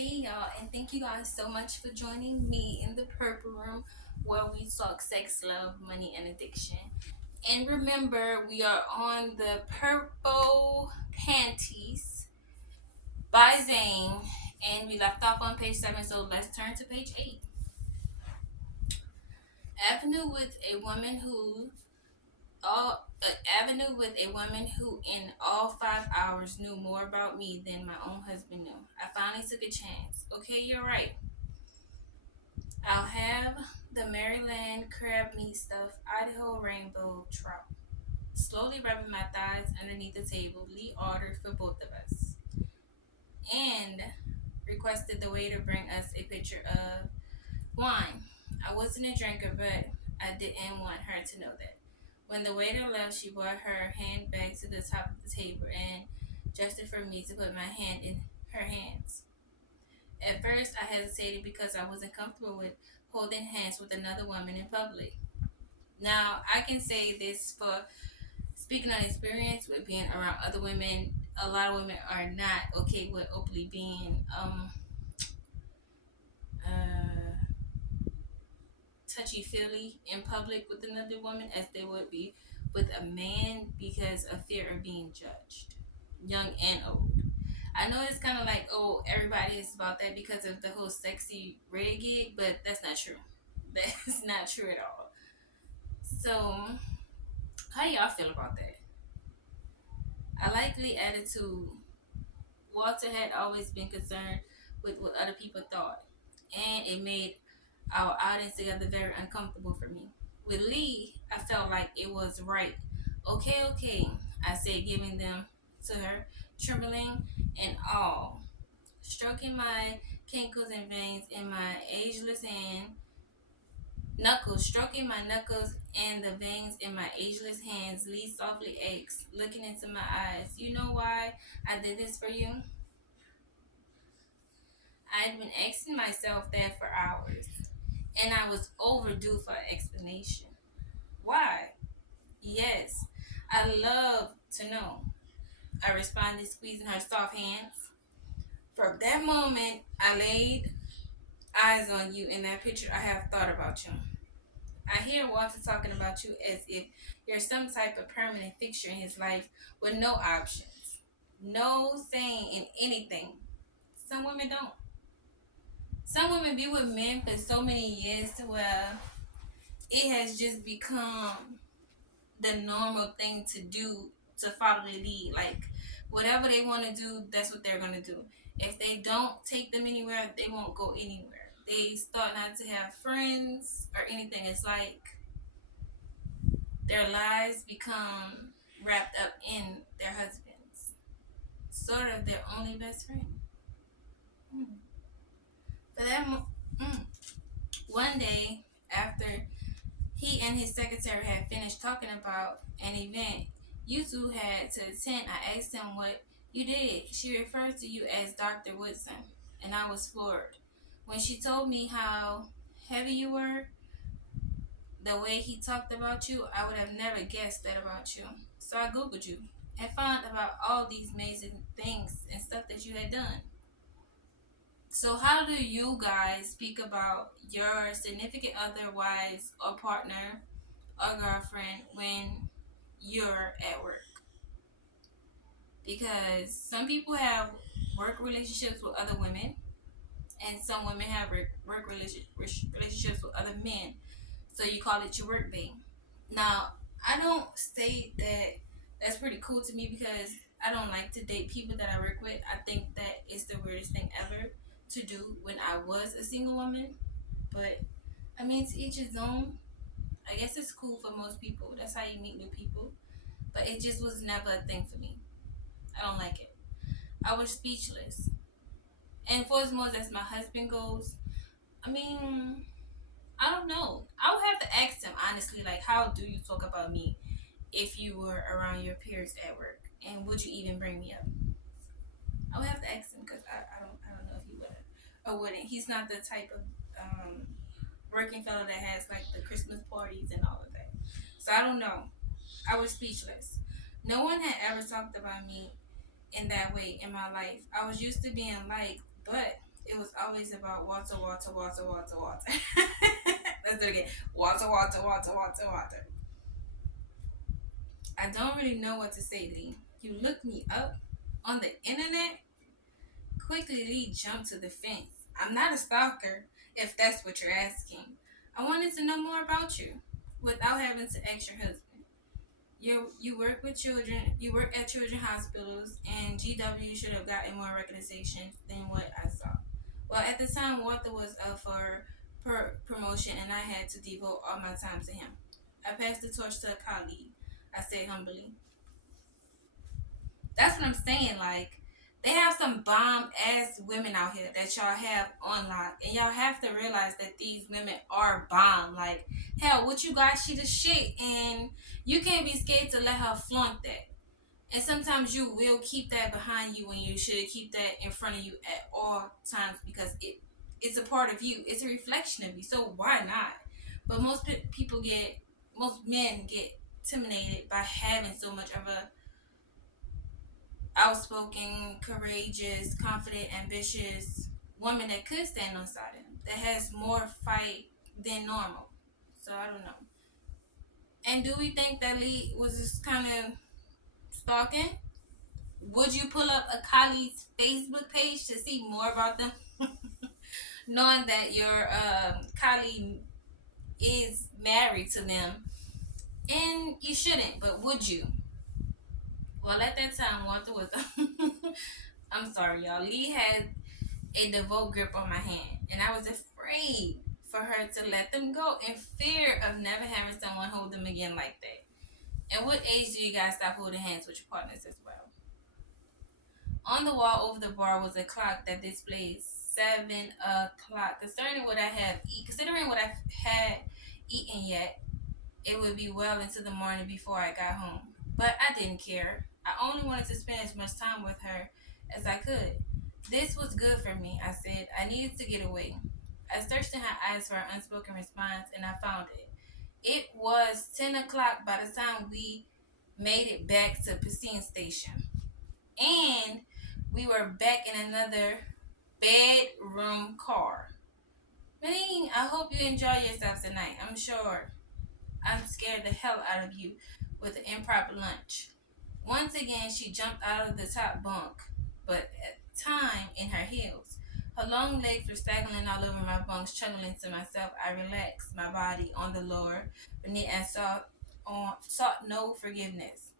Hey y'all, and thank you guys so much for joining me in the Purple Room where we talk sex, love, money, and addiction. And remember, we are on the Purple Panties by Zane, and we left off on page 7, so let's turn to page 8. Avenue with a woman who Avenue with a woman who in all 5 hours knew more about me than my own husband knew. I finally took a chance. Okay, you're right. I'll have the Maryland crab meat stuffed Idaho rainbow trout. Slowly rubbing my thighs underneath the table, Lee ordered for both of us and requested the waiter bring us a pitcher of wine. I wasn't a drinker, but I didn't want her to know that. When the waiter left, she brought her handbag to the top of the table and gestured for me to put my hand in her hands. At first, I hesitated because I wasn't comfortable with holding hands with another woman in public. Now, I can say this for speaking on experience with being around other women. A lot of women are not okay with openly being uh, touchy feely in public with another woman as they would be with a man because of fear of being judged, young and old. I know it's kind of like, oh, everybody is about that because of the whole sexy red gig, but that's not true. That's not true at all. So, how y'all feel about that? I likely attitude. Walter had always been concerned with what other people thought, and it made our outings together very uncomfortable for me. With Lee, I felt like it was right. Okay, okay, I said, giving them to her, trembling and all, stroking my kinkles and veins in my ageless hand, knuckles, stroking my knuckles and the veins in my ageless hands. Lee softly asked, looking into my eyes, "You know why I did this for you?" I'd been asking myself that for hours, and I was overdue for an explanation. Why? Yes, I love to know. I responded, squeezing her soft hands. From that moment, I laid eyes on you in that picture. I have thought about you. I hear Walter talking about you as if you're some type of permanent fixture in his life with no options, no saying in anything. Some women don't. Some women be with men for so many years to where it has just become the normal thing to do to follow the lead. Like whatever they want to do, that's what they're gonna do. If they don't take them anywhere, they won't go anywhere. They start not to have friends or anything. It's like their lives become wrapped up in their husbands, sort of their only best friend. Mm. For that, one day after he and his secretary had finished talking about an event you two had to attend, I asked him what you did. She referred to you as Dr. Woodson, and I was floored. When she told me how heavy you were, the way he talked about you, I would have never guessed that about you. So I Googled you and found about all these amazing things and stuff that you had done. So, how do you guys speak about your significant other, wives, or partner or girlfriend when you're at work? Because some people have work relationships with other women, and some women have relationships with other men. So you call it your work babe. Now, I don't say that that's pretty cool to me because I don't like to date people that I work with. I think that is the weirdest thing ever to do when I was a single woman. But I mean, to each his own. I guess it's cool for most people. That's how you meet new people. But it just was never a thing for me. I don't like it. I was speechless. And for as much as my husband goes, I mean, I don't know. I would have to ask him honestly, like, how do you talk about me if you were around your peers at work, and would you even bring me up? I would have to ask him because I don't know if he would or wouldn't. He's not the type of working fellow that has like the Christmas parties and all of that. So I don't know. I was speechless. No one had ever talked about me in that way in my life. I was used to being liked, but it was always about water, water, water, water, water. Let's do it again. Water, water, water, water, water. I don't really know what to say, Lee. You looked me up on the internet. Quickly, Lee jumped to the fence. I'm not a stalker, if that's what you're asking. I wanted to know more about you without having to ask your husband. You work with children. You work at children's hospitals, and GW should have gotten more recognition than what I saw. Well, at the time, Walter was up for promotion, and I had to devote all my time to him. I passed the torch to a colleague. I said humbly, "That's what I'm saying. Like, they have some bomb ass women out here that y'all have on lock, and y'all have to realize that these women are bomb. Like, hell, what you got, she the shit, and you can't be scared to let her flaunt that. And sometimes you will keep that behind you when you should keep that in front of you at all times because it's a part of you. It's a reflection of you. So why not? But most men get intimidated by having so much of a outspoken, courageous, confident, ambitious woman that could stand on side of him, that has more fight than normal. So I don't know. And do we think that Lee was just kind of stalking? Would you pull up a colleague's Facebook page to see more about them, knowing that your colleague is married to them? And you shouldn't, but would you? Well, at that time, Walter was. I'm sorry, y'all. Lee had a devout grip on my hand, and I was afraid for her to let them go in fear of never having someone hold them again like that. At what age do you guys stop holding hands with your partners as well? On the wall over the bar was a clock that displayed 7 o'clock. Considering what I had eaten yet, it would be well into the morning before I got home. But I didn't care. I only wanted to spend as much time with her as I could. This was good for me, I said. I needed to get away. I searched in her eyes for an unspoken response, and I found it. It was 10 o'clock by the time we made it back to Pacine Station. And we were back in another bedroom car. Meaning, I hope you enjoy yourself tonight. I'm sure I'm scared the hell out of you with the improper lunch. Once again, she jumped out of the top bunk, but at time in her heels. Her long legs were staggering all over my bunks, chuckling to myself. I relaxed my body on the lower beneath and sought no forgiveness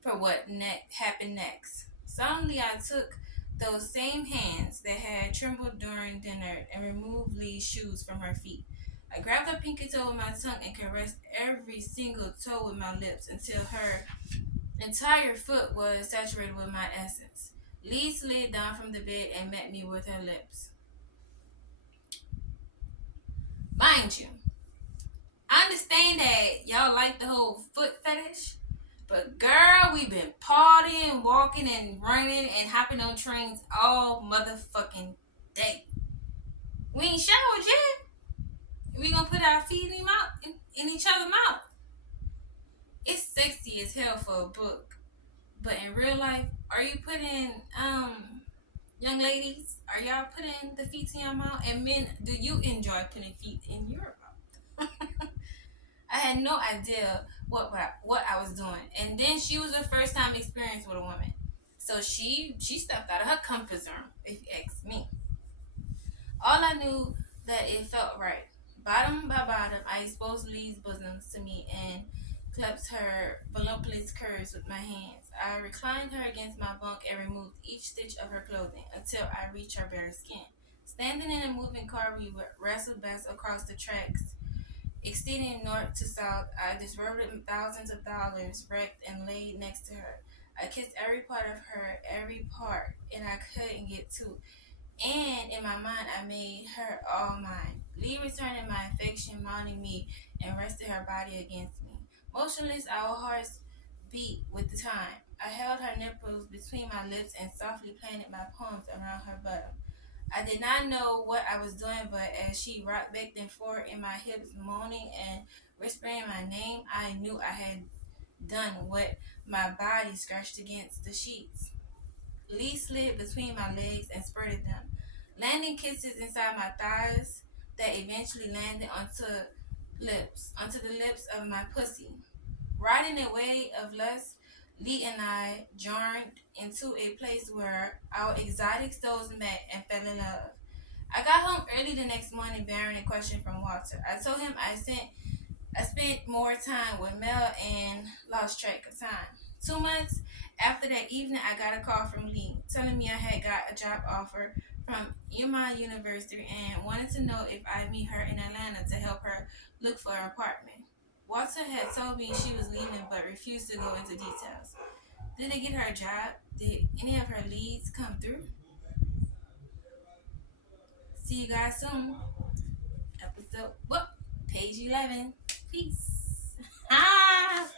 for what happened next. Suddenly, I took those same hands that had trembled during dinner and removed Lee's shoes from her feet. I grabbed her pinky toe with my tongue and caressed every single toe with my lips until her entire foot was saturated with my essence. Lee slid down from the bed and met me with her lips. Mind you, I understand that y'all like the whole foot fetish, but girl, we've been partying, walking, and running and hopping on trains all motherfucking day. We ain't showered yet. We gonna put our feet in each other's mouth. It's sexy as hell for a book, but in real life, are you putting young ladies, are y'all putting the feet in your mouth? And men, do you enjoy putting feet in your mouth? I had no idea what I was doing, and then she was her first time experience with a woman, so she stepped out of her comfort zone. If you ask me, all I knew that it felt right. Bottom by bottom, I exposed Lee's bosoms to me and clasped her voluptuous curves with my hands. I reclined her against my bunk and removed each stitch of her clothing until I reached her bare skin. Standing in a moving car, we wrestled back across the tracks. Extending north to south, I disrobed thousands of dollars, wrecked and laid next to her. I kissed every part of her, every part, and I couldn't get to. And in my mind, I made her all mine. Lee returned my affection, mounting me, and rested her body against me. Motionless, our hearts beat with the time. I held her nipples between my lips and softly planted my palms around her bottom. I did not know what I was doing, but as she rocked back and forth in my hips, moaning and whispering my name, I knew I had done what my body scratched against the sheets. Lee slid between my legs and spurted them, landing kisses inside my thighs that eventually landed onto the lips of my pussy. Riding a wave of lust, Lee and I journeyed into a place where our exotic souls met and fell in love. I got home early the next morning bearing a question from Walter. I told him I spent more time with Mel and lost track of time. 2 months after that evening, I got a call from Lee telling me I had got a job offer from Yuma University and wanted to know if I'd meet her in Atlanta to help her look for an apartment. Walter had told me she was leaving but refused to go into details. Did they get her a job? Did any of her leads come through? See you guys soon. Episode, whoop, page 11. Peace. Ah!